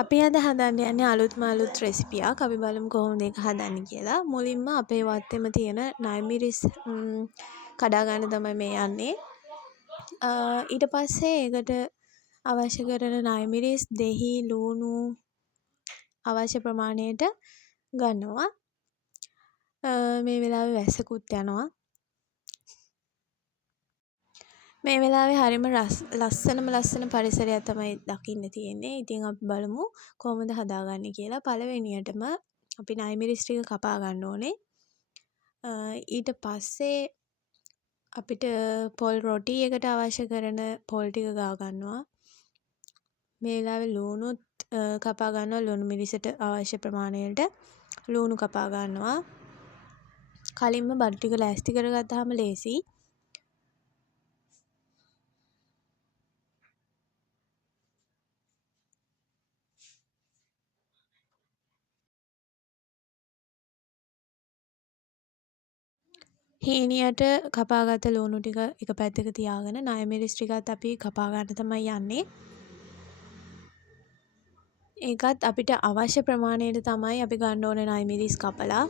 අපි අද හදන්න යන්නේ අලුත්ම අලුත් රෙසිපියක්. අපි බලමු කොහොමද ඒක හදන්නේ කියලා. මුලින්ම අපේ වත්තේම තියෙන නයිමිරිස් කඩා ගන්න තමයි මේ යන්නේ. ඊට පස්සේ ඒකට අවශ්‍ය කරන නයිමිරිස්, දෙහි, ලූණු අවශ්‍ය ප්‍රමාණයට ගන්නවා. මේ වෙලාවේ වැස්සකුත් යනවා. මේ වෙලාවේ හරිම ලස්සන පරිසරයක් තමයි දකින්න තියෙන්නේ. ඉතින් අපි බලමු කොහොමද හදාගන්නේ කියලා. පළවෙනියටම අපි නයිමිරිස් ටික කපා ගන්න ඕනේ. ඊට පස්සේ අපිට පොල් රොටි එකට අවශ්‍ය කරන පොල් ටික ගා ගන්නවා. මේ වෙලාවේ ලූණුත් කපා ගන්නවා. ලුණු මිරිසට අවශ්‍ය ප්‍රමාණයට ලූණු කපා ගන්නවා. කලින්ම බඩු ටික ලෑස්ති කරගත්තාම ලේසියි. හීනියට කපාගත්ත ලූණු ටික එක පැත්තක තියාගෙන නයමිරිස් ටිකත් අපි කපා ගන්න තමයි යන්නේ. ඒකත් අපිට අවශ්‍ය ප්‍රමාණයට තමයි අපි ගන්න ඕනේ නයමිරිස් කපලා.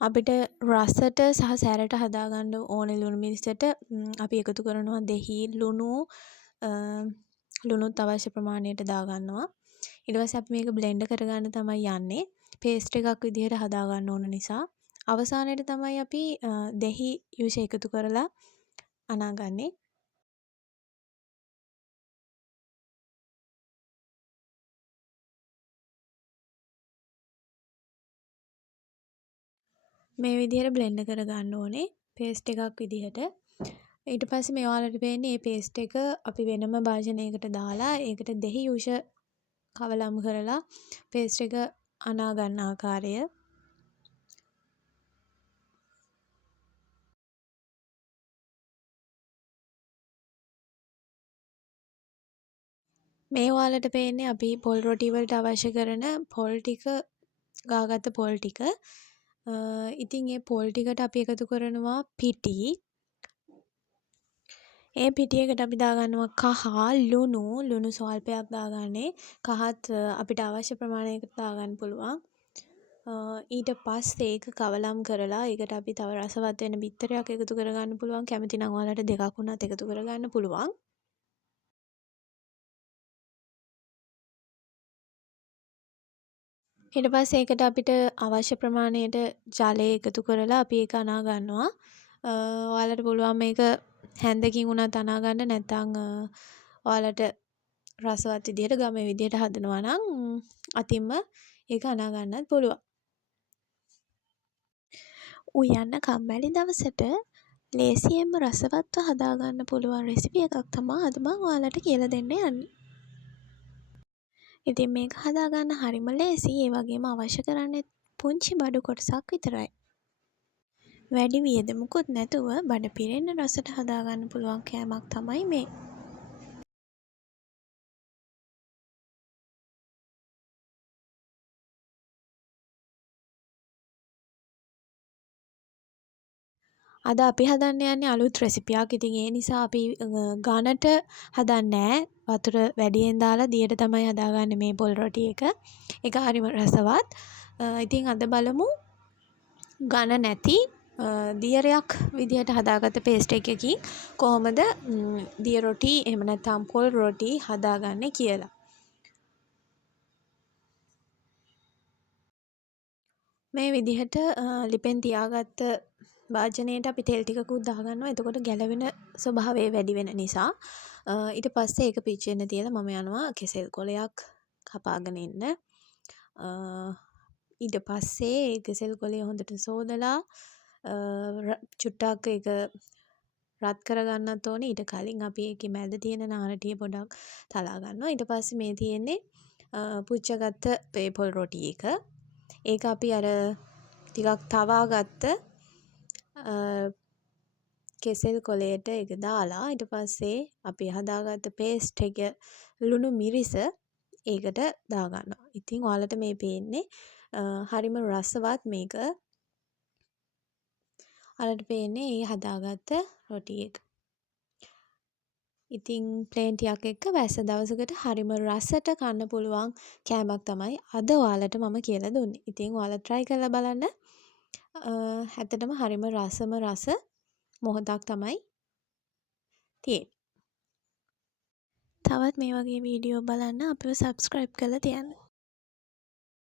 අපිට රසට සහ සැරට හදාගන්න ඕනේ ලුණු මිරිසට අපි එකතු කරනවා දෙහි, ලුණුත් අවශ්‍ය ප්‍රමාණයට දාගන්නවා. ඊට පස්සේ අපි මේක බ්ලෙන්ඩ් කරගන්න තමයි යන්නේ. පේස්ට් එකක් විදිහට හදාගන්න ඕන නිසා. අවසානයේදී තමයි අපි දෙහි යූෂ එකතු කරලා අනාගන්නේ. මේ විදිහට බ්ලෙන්ඩ් කරගන්න ඕනේ පේස්ට් එකක් විදිහට. ඊට පස්සේ මේ ඔයාලට පේන්නේ මේ පේස්ට් එක අපි වෙනම භාජනයකට දාලා ඒකට දෙහි යූෂ කවලම් කරලා පේස්ට් එක අනා ගන්න ආකාරය. මේ ඔයාලට පේන්නේ අපි පොල් රොටි වලට අවශ්‍ය කරන පොල් ටික ගාගත්ත පොල් ටික. ඉතින් මේ පොල් ටිකට අපි එකතු කරනවා පිටි. ඒ පිටියකට අපි දාගන්නවා කහ, ලුණු ස්වල්පයක් දාගන්නේ. කහත් අපිට අවශ්‍ය ප්‍රමාණයකට දාගන්න පුළුවන්. ඊට පස්සේ ඒක කවලම් කරලා ඒකට අපි තව රසවත් වෙන බිත්තරයක් එකතු කරගන්න පුළුවන්. කැමති නම් ඔයාලට දෙකක් වුණත් එකතු කරගන්න පුළුවන්. ඊට පස්සේ ඒකට අපිට අවශ්‍ය ප්‍රමාණයට ජලය එකතු කරලා අපි ඒක අනා ගන්නවා. ඔයාලට පුළුවන් මේක හැන්දකින් උනත් අනා ගන්න, නැත්නම් ඔයාලට රසවත් විදියට ගමේ විදියට හදනවා නම් අතින්ම ඒක අනා ගන්නත් පුළුවන්. උයන්න කම්මැලි දවසට ලේසියෙන්ම රසවත්ව හදාගන්න පුළුවන් රෙසිපි එකක් තමයි අද මම ඔයාලට කියලා දෙන්න යන්නේ. ඉතින් මේක හදාගන්න හරිම ලේසියි. ඒ වගේම අවශ්‍ය කරන්නේ පුංචි බඩු කොටසක් විතරයි. වැඩි වියදමකුත් නැතුව බඩ පිරෙන්න රසට හදාගන්න පුළුවන් කෑමක් තමයි මේ. අද අපි හදන්න යන්නේ අලුත් රෙසිපියක්. ඉතින් ඒ නිසා අපි ඝනට හදන්නේ වතුර වැඩියෙන් දාලා දියට තමයි හදාගන්නේ මේ පොල් රොටි එක. ඒක හරිම රසවත්. ඉතින් අද බලමු ඝන නැති දියරයක් විදිහට හදාගත්ත පේස්ට් එකකින් කොහොමද දිය රොටි එහෙම නැත්නම් පොල් රොටි හදාගන්නේ කියලා. මේ විදිහට ලිපෙන් තියාගත්ත භාජනයට අපි තෙල් ටිකකුත් දාගන්නවා. එතකොට ගැලවෙන ස්වභාවය වැඩි වෙන නිසා. ඊට පස්සේ ඒක පිච්චෙන්න තියලා මම යනවා කෙසෙල් කොලයක් කපාගෙන ඉන්න. ඊට පස්සේ ඒ කෙසෙල් කොලය හොඳට සෝදලා චුට්ටක් ඒක රත් කරගන්නත් ඕනේ. ඊට කලින් අපි ඒකේ මැද තියෙන නාරටිය පොඩක් තලා ගන්නවා. ඊට පස්සේ මේ තියෙන්නේ පුච්චගත්ත පොල් රොටි එක. ඒක අපි අර ටිකක් තවා ගත්ත කෙසෙල් කොලයට ඒක දාලා ඊට පස්සේ අපි හදාගත්ත පේස්ට් එක ලුණු මිරිස ඒකට දාගන්නවා. ඉතින් ඔයාලට මේ පේන්නේ හරිම රසවත් මේක. ඔයාලට පේන්නේ ඒ හදාගත්ත රොටි එක. ඉතින් ප්ලේන් ටිකක් එක්ක වැස්ස දවසකට හරිම රසට කන්න පුළුවන් කෑමක් තමයි අද ඔයාලට මම කියලා දුන්නේ. ඉතින් ඔයාලා try කරලා බලන්න. ඇත්තටම හරිම රස මොහොතක් තමයි තියෙන්නේ. තවත් මේ වගේ වීඩියෝ බලන්න අපිව subscribe කරලා තියන්න.